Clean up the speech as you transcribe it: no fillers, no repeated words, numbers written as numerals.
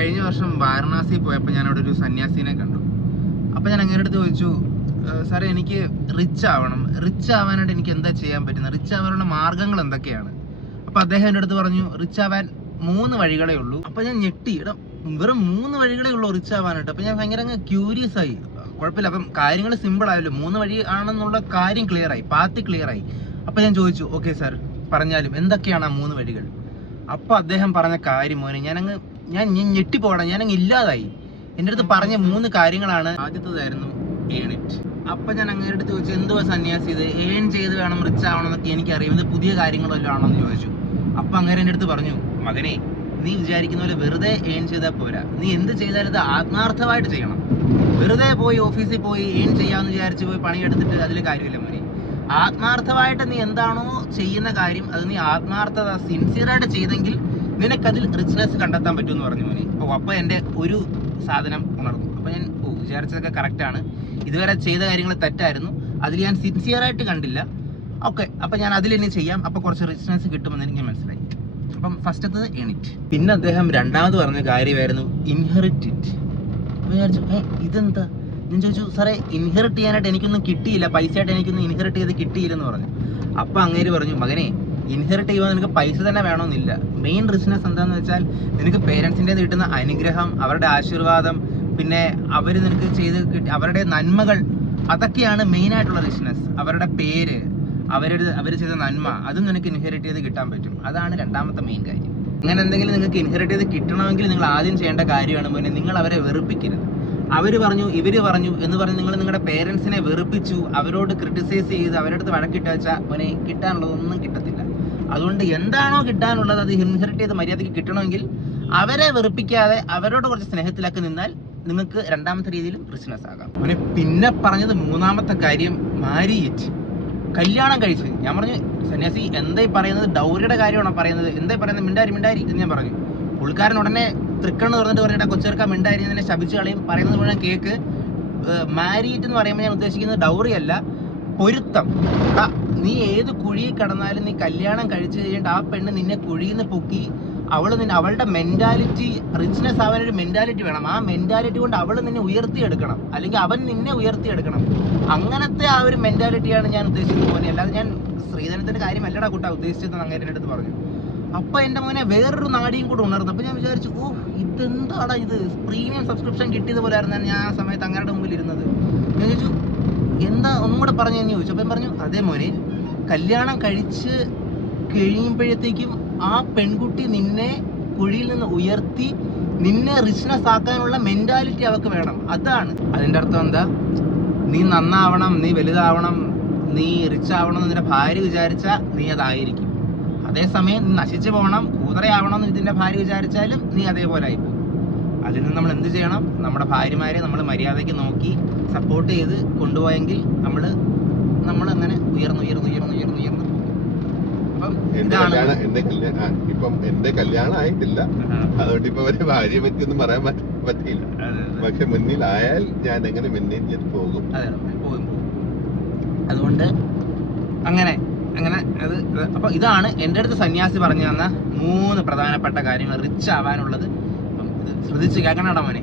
കഴിഞ്ഞ വർഷം വാരണാസി പോയപ്പോൾ ഞാൻ അവിടെ ഒരു സന്യാസിനെ കണ്ടു. അപ്പോൾ ഞാൻ അങ്ങനെ അടുത്ത് ചോദിച്ചു, സാറേ എനിക്ക് റിച്ച് ആവണം, റിച്ച് ആവാനായിട്ട് എനിക്ക് എന്താ ചെയ്യാൻ പറ്റുന്നത്, റിച്ച് ആവാനുള്ള മാർഗ്ഗങ്ങൾ എന്തൊക്കെയാണ്? അപ്പോൾ അദ്ദേഹം എൻ്റെ അടുത്ത് പറഞ്ഞു, റിച്ച് ആവാൻ 3 വഴികളേ ഉള്ളൂ. അപ്പോൾ ഞാൻ ഞെട്ടി, വെറും 3 വഴികളേ ഉള്ളൂ റിച്ച് ആവാനായിട്ട്. അപ്പോൾ ഞാൻ ഭയങ്കര അങ്ങ് ക്യൂരിയസ് ആയി. കുഴപ്പമില്ല, അപ്പം കാര്യങ്ങൾ സിമ്പിൾ ആയല്ലോ, 3 വഴി ആണെന്നുള്ള കാര്യം ക്ലിയർ ആയി, പാത്ത് ക്ലിയർ ആയി. അപ്പോൾ ഞാൻ ചോദിച്ചു, ഓക്കെ സാർ പറഞ്ഞാലും എന്തൊക്കെയാണ് ആ 3 വഴികൾ? അപ്പോൾ അദ്ദേഹം പറഞ്ഞ കാര്യം മോനെ ഞാൻ ഞെട്ടിപ്പോകണം, ഞാനങ്ങ് ഇല്ലാതായി. എൻ്റെ അടുത്ത് പറഞ്ഞ 3 കാര്യങ്ങളാണ്. ആദ്യത്തേതായിരുന്നു ഏൺ ഇറ്റ്. അപ്പം ഞാൻ അങ്ങനെ അടുത്ത് ചോദിച്ചു, എന്തുവാ സന്യാസി ഇത്, ഏൺ ചെയ്ത് വേണം റിച്ച് ആവണമെന്നൊക്കെ എനിക്കറിയാം, ഇത് പുതിയ കാര്യങ്ങളെല്ലാം ആണെന്ന് ചോദിച്ചു. അപ്പം അങ്ങനെ എൻ്റെ അടുത്ത് പറഞ്ഞു, മകനെ നീ വിചാരിക്കുന്ന പോലെ വെറുതെ ഏൺ ചെയ്താൽ പോരാ, നീ എന്ത് ചെയ്താലും ഇത് ആത്മാർത്ഥമായിട്ട് ചെയ്യണം. വെറുതെ പോയി ഓഫീസിൽ പോയി ഏൺ ചെയ്യാമെന്ന് വിചാരിച്ച് പോയി പണിയെടുത്തിട്ട് അതിൽ കാര്യമില്ല മോനെ. ആത്മാർത്ഥമായിട്ട് നീ എന്താണോ ചെയ്യുന്ന കാര്യം അത് നീ ആത്മാർത്ഥത സിൻസിയറായിട്ട് ചെയ്തെങ്കിൽ നിനക്കതിൽ റിച്ച്നെസ് കണ്ടെത്താൻ പറ്റുമെന്ന് പറഞ്ഞു മോനെ. അപ്പോൾ എൻ്റെ ഒരു സാധനം ഉണർന്നു. അപ്പോൾ ഞാൻ വിചാരിച്ചതൊക്കെ കറക്റ്റാണ്, ഇതുവരെ ചെയ്ത കാര്യങ്ങൾ തെറ്റായിരുന്നു, അതിൽ ഞാൻ സിൻസിയറായിട്ട് കണ്ടില്ല. ഓക്കെ, അപ്പം ഞാൻ അതിലിനി ചെയ്യാം, അപ്പോൾ കുറച്ച് റിച്ച്നെസ് കിട്ടുമെന്ന് എനിക്ക് മനസ്സിലായി. അപ്പം ഫസ്റ്റത്തത് എണിറ്റ്. പിന്നെ അദ്ദേഹം രണ്ടാമത് പറഞ്ഞ കാര്യമായിരുന്നു ഇൻഹെറിറ്റ് ഇറ്റ്. അപ്പോൾ വിചാരിച്ചു, ഇതെന്താ? ഞാൻ ചോദിച്ചു, സാറേ ഇൻഹെറിറ്റ് ചെയ്യാനായിട്ട് എനിക്കൊന്നും കിട്ടിയില്ല, പൈസയായിട്ട് എനിക്കൊന്നും ഇൻഹെറിറ്റ് ചെയ്ത് കിട്ടിയില്ലെന്ന് പറഞ്ഞു. അപ്പം അങ്ങേര് പറഞ്ഞു, മകനെ ഇൻഹെറിറ്റ് ചെയ്യുമ്പോൾ നിനക്ക് പൈസ തന്നെ വേണമെന്നില്ല. മെയിൻ റിച്ച്നെസ് എന്താണെന്ന് വെച്ചാൽ നിനക്ക് പേരൻസിൻ്റെ കിട്ടുന്ന അനുഗ്രഹം, അവരുടെ ആശീർവാദം, പിന്നെ അവർ നിനക്ക് അവരുടെ നന്മകൾ, അതൊക്കെയാണ് മെയിനായിട്ടുള്ള റിച്ച്നെസ്. അവരുടെ പേര്, അവർ ചെയ്ത നന്മ, അതും നിനക്ക് ഇൻഹെറിറ്റ് ചെയ്ത് കിട്ടാൻ പറ്റും. അതാണ് രണ്ടാമത്തെ മെയിൻ കാര്യം. അങ്ങനെ എന്തെങ്കിലും നിങ്ങൾക്ക് ഇൻഹെറിറ്റ് ചെയ്ത് കിട്ടണമെങ്കിൽ നിങ്ങൾ ആദ്യം ചെയ്യേണ്ട കാര്യമാണ് മോനെ, നിങ്ങൾ അവരെ വെറുപ്പിക്കരുത്. അവർ പറഞ്ഞു ഇവർ പറഞ്ഞു എന്ന് പറഞ്ഞ് നിങ്ങൾ നിങ്ങളുടെ പേരൻസിനെ വെറുപ്പിച്ചു, അവരോട് ക്രിട്ടിസൈസ് ചെയ്ത് അവരുടെ അടുത്ത് വഴക്കിട്ട് വെച്ചാൽ മോനെ കിട്ടാനുള്ളതൊന്നും കിട്ടത്തില്ല. അതുകൊണ്ട് എന്താണോ കിട്ടാനുള്ളത് അത് ഇൻഹെറിറ്റ് ചെയ്ത് മര്യാദയ്ക്ക് കിട്ടണമെങ്കിൽ അവരെ വെറുപ്പിക്കാതെ അവരോട് കുറച്ച് സ്നേഹത്തിലൊക്കെ നിന്നാൽ നിങ്ങൾക്ക് രണ്ടാമത്തെ രീതിയിലും റിച്ച്നെസ് ആകാം. മോനെ പിന്നെ പറഞ്ഞത് 3ാമത്തെ കാര്യം മാരി ഇറ്റ്, കല്യാണം കഴിച്ച്. ഞാൻ പറഞ്ഞു, സന്യാസി എന്തായി പറയുന്നത്, ഡൗറിയുടെ കാര്യമാണോ പറയുന്നത്, എന്തായി പറയുന്നത്, മിണ്ടാരി എന്ന് ഞാൻ പറഞ്ഞു. പുള്ളിക്കാരൻ ഉടനെ തൃക്കണ്ണ് തുറന്നിട്ട് പറഞ്ഞിട്ട് കൊച്ചേർക്കാൻ മിണ്ടാരി എന്നെ ശപിച്ച് കളയും. പറയുന്നത് മുഴുവൻ കേക്ക്. മാരിയിട്ട് എന്ന് പറയുമ്പോൾ ഞാൻ ഉദ്ദേശിക്കുന്നത് ഡൗറി അല്ല, പൊരുത്തം. നീ ഏത് കുഴിയിൽ കിടന്നാലും നീ കല്യാണം കഴിച്ചു കഴിഞ്ഞിട്ട് ആ പെണ്ണ് നിന്നെ കുഴിയിൽ നിന്ന് പൊക്കി അവളുടെ മെന്റാലിറ്റി, റിച്ച്നെസ് ആവാനൊരു മെന്റാലിറ്റി വേണം. ആ മെന്റാലിറ്റി കൊണ്ട് അവൾ നിന്നെ ഉയർത്തിയെടുക്കണം, അല്ലെങ്കിൽ അവൻ നിന്നെ ഉയർത്തിയെടുക്കണം. അങ്ങനത്തെ ആ ഒരു മെന്റാലിറ്റിയാണ് ഞാൻ ഉദ്ദേശിക്കുന്നത് മോനെ, അല്ലാതെ ഞാൻ സ്ത്രീധനത്തിന്റെ കാര്യമല്ലടാ കൂട്ടാ ഉദ്ദേശിച്ചതെന്ന് അങ്ങനെ അടുത്ത് പറഞ്ഞു. അപ്പൊ എൻ്റെ മോനെ വേറൊരു നാടിയും കൂടെ ഉണർന്നു. അപ്പൊ ഞാൻ വിചാരിച്ചു, ഇതെന്താടാ ഇത്, പ്രീമിയം സബ്സ്ക്രിപ്ഷൻ കിട്ടിയതുപോലെ ആയിരുന്നു ഞാൻ ആ സമയത്ത് അങ്ങയുടെ മുമ്പിൽ ഇരുന്നത്. ഞാൻ ചോദിച്ചു, എന്താ ഒന്നും കൂടെ പറഞ്ഞെന്ന് ചോദിച്ചു. അപ്പം പറഞ്ഞു, അതേ മോനെ, കല്യാണം കഴിച്ച് കഴിയുമ്പോഴത്തേക്കും ആ പെൺകുട്ടി നിന്നെ കുഴിയിൽ നിന്ന് ഉയർത്തി നിന്നെ റിച്ച്നെസ് ആക്കാനുള്ള മെന്റാലിറ്റി അവൾക്ക് വേണം. അതാണ് അതിൻ്റെ അർത്ഥം. എന്താ, നീ നന്നാവണം, നീ വലുതാവണം, നീ റിച്ച് ആവണം എന്ന് നിന്റെ ഭാര്യ വിചാരിച്ചാൽ നീ അതായിരിക്കും. അതേസമയം നീ നശിച്ചു പോകണം, കൂതറയാവണം എന്ന് ഇതിൻ്റെ ഭാര്യ വിചാരിച്ചാലും നീ അതേപോലെ ആയിപ്പോകും. അതിൽ നിന്ന് നമ്മൾ എന്ത് ചെയ്യണം, നമ്മുടെ ഭാര്യമാരെ നമ്മൾ മര്യാദയ്ക്ക് നോക്കി സപ്പോർട്ട് ചെയ്ത് കൊണ്ടുപോയെങ്കിൽ നമ്മളങ്ങനെ ഉയർന്നു. അപ്പം ഇപ്പം എന്റെ കല്യാണം ആയിട്ടില്ല, അതുകൊണ്ട് ഇപ്പൊ ഒരു ഭാര്യയെ പറ്റിയൊന്നും പറയാൻ പറ്റില്ല. പക്ഷെ മുന്നിലായാൽ ഞാൻ എങ്ങനെ മുന്നേറി ചെയ്ത് പോകും. അതുകൊണ്ട് അങ്ങനെ അത്. അപ്പൊ ഇതാണ് എൻ്റെ അടുത്ത് സന്യാസി പറഞ്ഞു തന്ന 3 പ്രധാനപ്പെട്ട കാര്യങ്ങൾ റിച്ച് ആവാനുള്ളത്. ഇത് ശ്രദ്ധിച്ച് കേൾക്കണടാ മോനെ.